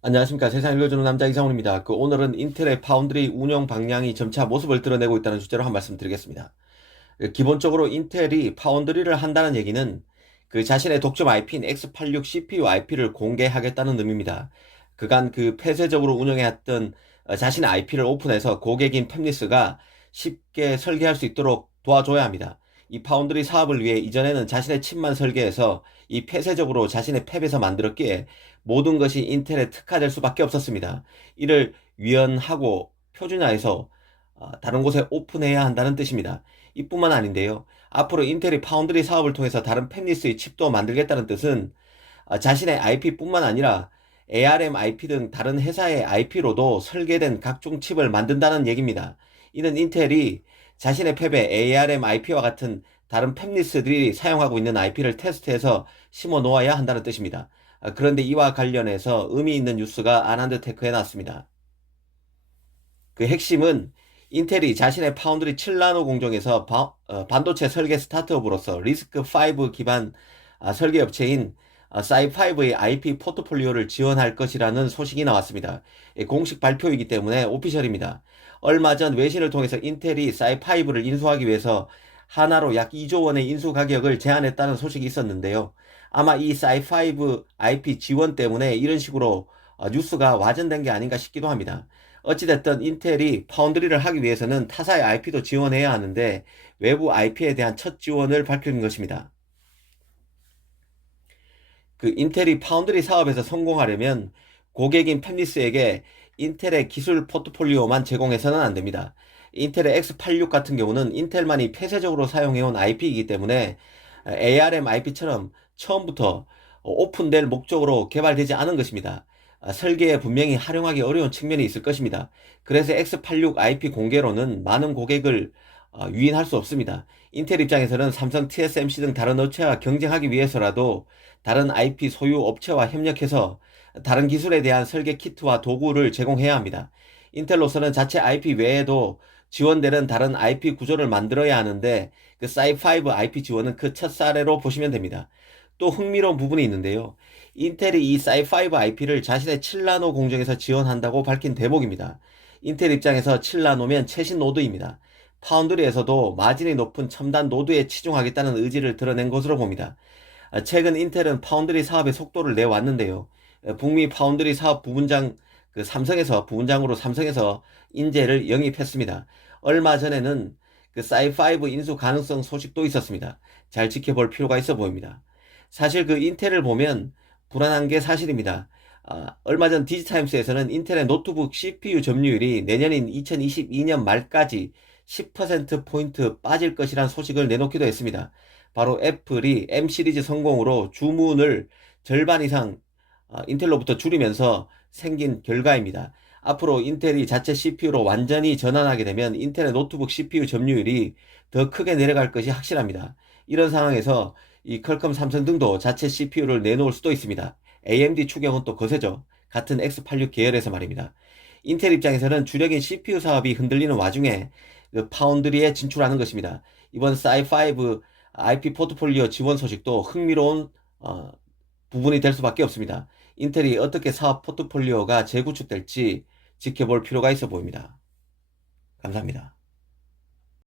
안녕하십니까. 세상 읽어주는 남자 이상훈입니다. 오늘은 인텔의 파운드리 운영 방향이 점차 모습을 드러내고 있다는 주제로 한 말씀 드리겠습니다. 기본적으로 인텔이 파운드리를 한다는 얘기는 자신의 독점 IP인 x86 CPU IP를 공개하겠다는 의미입니다. 그간 폐쇄적으로 운영해왔던 자신의 IP를 오픈해서 고객인 팹리스가 쉽게 설계할 수 있도록 도와줘야 합니다. 이 파운드리 사업을 위해 이전에는 자신의 칩만 설계해서 이 폐쇄적으로 자신의 팹에서 만들었기에 모든 것이 인텔에 특화될 수밖에 없었습니다. 이를 위헌하고 표준화해서 다른 곳에 오픈해야 한다는 뜻입니다. 이뿐만 아닌데요. 앞으로 인텔이 파운드리 사업을 통해서 다른 팹리스의 칩도 만들겠다는 뜻은 자신의 IP뿐만 아니라 ARM IP 등 다른 회사의 IP로도 설계된 각종 칩을 만든다는 얘기입니다. 이는 인텔이 자신의 팹에 ARM IP와 같은 다른 팹리스들이 사용하고 있는 IP를 테스트해서 심어 놓아야 한다는 뜻입니다. 그런데 이와 관련해서 의미 있는 뉴스가 아난드 테크에 났습니다. 핵심은 인텔이 자신의 파운드리 7나노 공정에서 반도체 설계 스타트업으로서 리스크5 기반 설계 업체인 사이5의 IP 포트폴리오를 지원할 것이라는 소식이 나왔습니다. 공식 발표이기 때문에 오피셜입니다. 얼마 전 외신을 통해서 인텔이 사이5를 인수하기 위해서 하나로 약 2조 원의 인수 가격을 제안했다는 소식이 있었는데요. 아마 이 사이5 IP 지원 때문에 이런 식으로 뉴스가 와전된 게 아닌가 싶기도 합니다. 어찌됐든 인텔이 파운드리를 하기 위해서는 타사의 IP도 지원해야 하는데 외부 IP에 대한 첫 지원을 밝힌 것입니다. 인텔이 파운드리 사업에서 성공하려면 고객인 팹리스에게 인텔의 기술 포트폴리오만 제공해서는 안 됩니다. 인텔의 X86 같은 경우는 인텔만이 폐쇄적으로 사용해온 IP이기 때문에 ARM IP처럼 처음부터 오픈될 목적으로 개발되지 않은 것입니다. 설계에 분명히 활용하기 어려운 측면이 있을 것입니다. 그래서 X86 IP 공개로는 많은 고객을 유인할 수 없습니다. 인텔 입장에서는 삼성, TSMC 등 다른 업체와 경쟁하기 위해서라도 다른 IP 소유 업체와 협력해서 다른 기술에 대한 설계 키트와 도구를 제공해야 합니다. 인텔로서는 자체 IP 외에도 지원되는 다른 IP 구조를 만들어야 하는데 사이5 IP 지원은 그 첫 사례로 보시면 됩니다. 또 흥미로운 부분이 있는데요. 인텔이 이 사이5 IP를 자신의 7나노 공정에서 지원한다고 밝힌 대목입니다. 인텔 입장에서 7나노면 최신 노드입니다. 파운드리에서도 마진이 높은 첨단 노드에 치중하겠다는 의지를 드러낸 것으로 봅니다. 최근 인텔은 파운드리 사업의 속도를 내왔는데요. 북미 파운드리 사업 부분장 삼성에서 부분장으로 삼성에서 인재를 영입했습니다. 얼마 전에는 사이5 인수 가능성 소식도 있었습니다. 잘 지켜볼 필요가 있어 보입니다. 사실 인텔을 보면 불안한 게 사실입니다. 얼마 전 디지타임스에서는 인텔의 노트북 CPU 점유율이 내년인 2022년 말까지 10%포인트 빠질 것이란 소식을 내놓기도 했습니다. 바로 애플이 M 시리즈 성공으로 주문을 절반 이상 인텔로부터 줄이면서 생긴 결과입니다. 앞으로 인텔이 자체 CPU로 완전히 전환하게 되면 인텔의 노트북 CPU 점유율이 더 크게 내려갈 것이 확실합니다. 이런 상황에서 이 퀄컴, 삼성 등도 자체 CPU를 내놓을 수도 있습니다. AMD 추경은 또 거세죠. 같은 X86 계열에서 말입니다. 인텔 입장에서는 주력인 CPU 사업이 흔들리는 와중에 파운드리에 진출하는 것입니다. 이번 사이5 IP 포트폴리오 지원 소식도 흥미로운 부분이 될 수밖에 없습니다. 인텔이 어떻게 사업 포트폴리오가 재구축될지 지켜볼 필요가 있어 보입니다. 감사합니다.